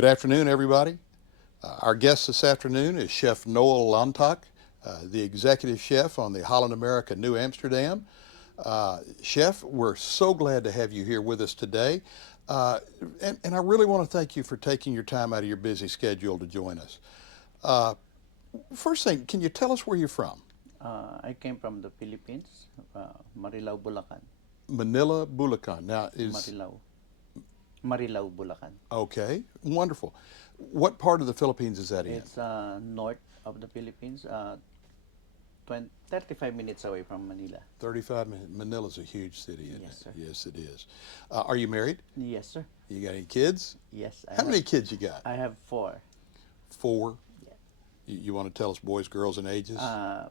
Good afternoon, everybody. Our guest this afternoon is Chef Noel Lompoc, the executive chef on the Holland America New Amsterdam. Chef, we're so glad to have you here with us today. And I really want to thank you for taking your time out of your busy schedule to join us. Uh, First thing, can you tell us where you're from? I came from the Philippines, Marilao, Bulacan. Manila, Bulacan. Now, is Marilao. Marilao, Bulacan. okay, wonderful. What part of the Philippines is that in? It's north of the Philippines, 35 minutes away from Manila. 35 minutes. Manila's a huge city, isn't Yes, it? sir. Yes, it is. Are you married? Yes, sir. You got any kids? Yes, How many kids you got? I have four. Four. Yeah. You want to tell us boys, girls, and ages? Uh,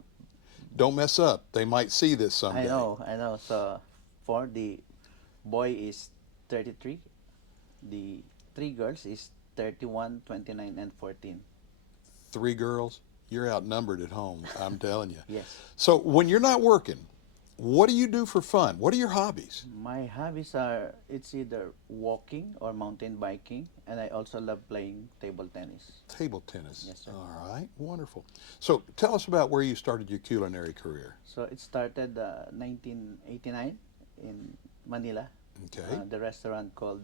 Don't mess up. They might see this I someday. know, I know. So, four, the boy is 33. The three girls is 31, 29, and 14. Three girls. You're outnumbered at home. I'm telling you. Yes. So when you're not working, what do you do for fun? What are your hobbies? My hobbies are it's either walking or mountain biking, and I also love playing table tennis. Table tennis. Yes, sir. All right. Wonderful. So tell us about where you started your culinary career. So it started 1989 in Manila. Okay. The restaurant called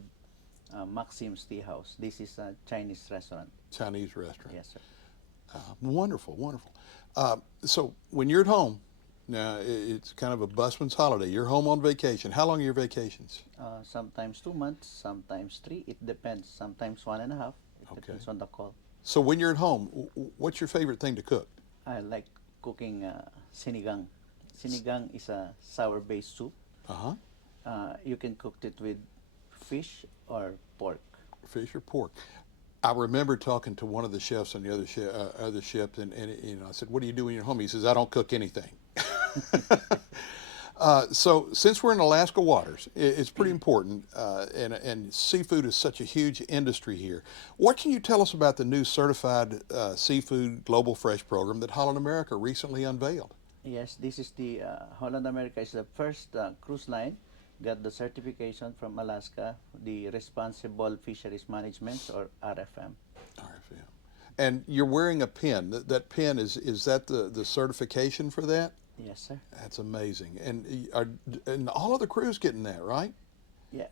Maxim's Tea House. This is a Chinese restaurant. Chinese restaurant. Yes, sir. Wonderful, wonderful. So when you're at home, now it's kind of a busman's holiday. You're home on vacation. How long are your vacations? Sometimes 2 months, sometimes three. It depends. Sometimes one and a half. It Okay. depends on the call. So when you're at home, what's your favorite thing to cook? I like cooking sinigang. Sinigang is a sour-based soup. Uh-huh. You can cook it with fish or pork. Fish or pork? I remember talking to one of the chefs on the other ship, and I said, "What do you do when you're home?" He says, "I don't cook anything." So since we're in Alaska waters, it's pretty important, and seafood is such a huge industry here. What can you tell us about the new certified seafood global fresh program that Holland America recently unveiled? Yes, this is the Holland America is the first cruise line got the certification from Alaska, the Responsible Fisheries Management or RFM. RFM. And you're wearing a pin. That pin is that the certification for that? Yes, sir. That's amazing. And all of the crews getting that, right? Yeah,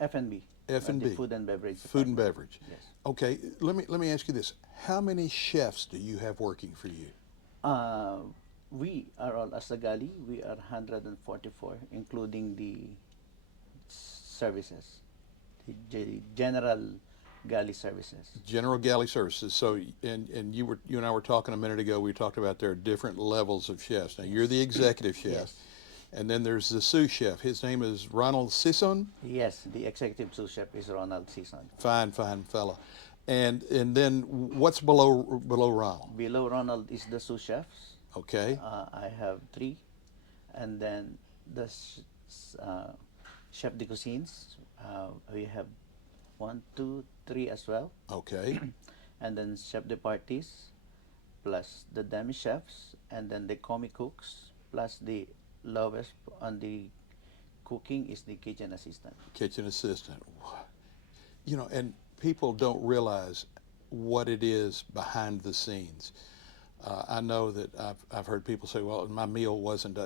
F&B. F&B. The food and beverage. Food and department. beverage. Yes. Okay, let me ask you this. How many chefs do you have working for you? Uh, we are all as a galley. We are 144, including the services, the general galley services. General Galley Services. So, and you and I were talking a minute ago. We talked about there are different levels of chefs. Now, you're the executive chef, Yes. and then there's the sous chef. His name is Ronald Sisson. Yes, the executive sous chef is Ronald Season. Fine, fine fella. And then what's below Ronald? Below Ronald is the sous chefs. Okay. I have three, and then the chef de cuisines. We have one, two, three as well, Okay. and then chef de parties, plus the demi chefs, and then the comic cooks, plus the lowest on the cooking is the kitchen assistant. Kitchen assistant. And people don't realize what it is behind the scenes. I know that I've heard people say, "Well, my meal wasn't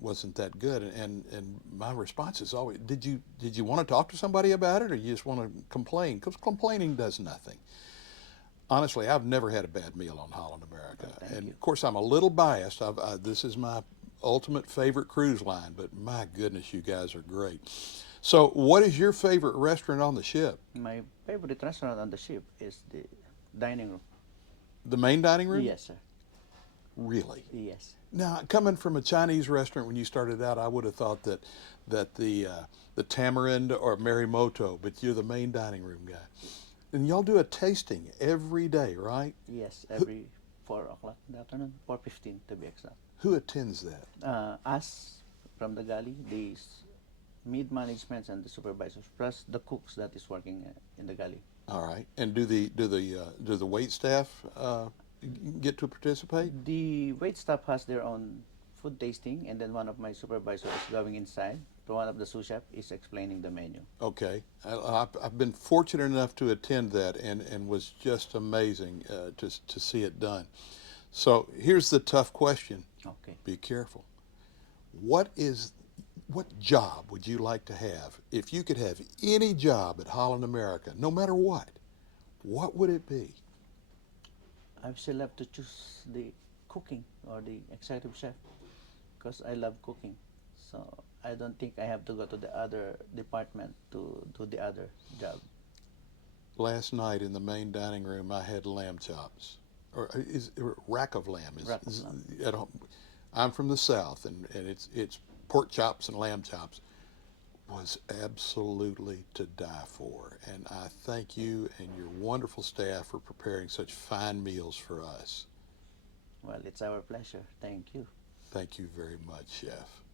wasn't that good," and my response is always, "Did you want to talk to somebody about it, or you just want to complain?" Because complaining does nothing. Honestly, I've never had a bad meal on Holland America, Thank and you. of course, I'm a little biased. This is my ultimate favorite cruise line, but my goodness, you guys are great. So, what is your favorite restaurant on the ship? My favorite restaurant on the ship is the dining room. The main dining room? Yes, sir. Really? Yes. Now, coming from a Chinese restaurant when you started out, I would have thought that the Tamarind or Marimoto, but you're the main dining room guy. And y'all do a tasting every day, right? Yes, every 4 o'clock in the afternoon, 4:15 to be exact. Who attends that? Us from the galley, the mid managements and the supervisors, plus the cooks that is working in the galley. All right. And do the wait staff get to participate? The wait staff has their own food tasting, and then one of my supervisors is going inside one of the sous chef is explaining the menu. Okay, I've been fortunate enough to attend that, and was just amazing to see it done. So here's the tough question. Okay. Be careful. What job would you like to have if you could have any job at Holland America, no matter what? What would it be? I still have to choose the cooking or the executive chef because I love cooking. So I don't think I have to go to the other department to do the other job. Last night in the main dining room, I had lamb chops, or rack of lamb. Rack of lamb. At home. I'm from the South, and it's pork chops and lamb chops. Was absolutely to die for, and I thank you and your wonderful staff for preparing such fine meals for us. Well, it's our pleasure. Thank you. Thank you very much, Chef.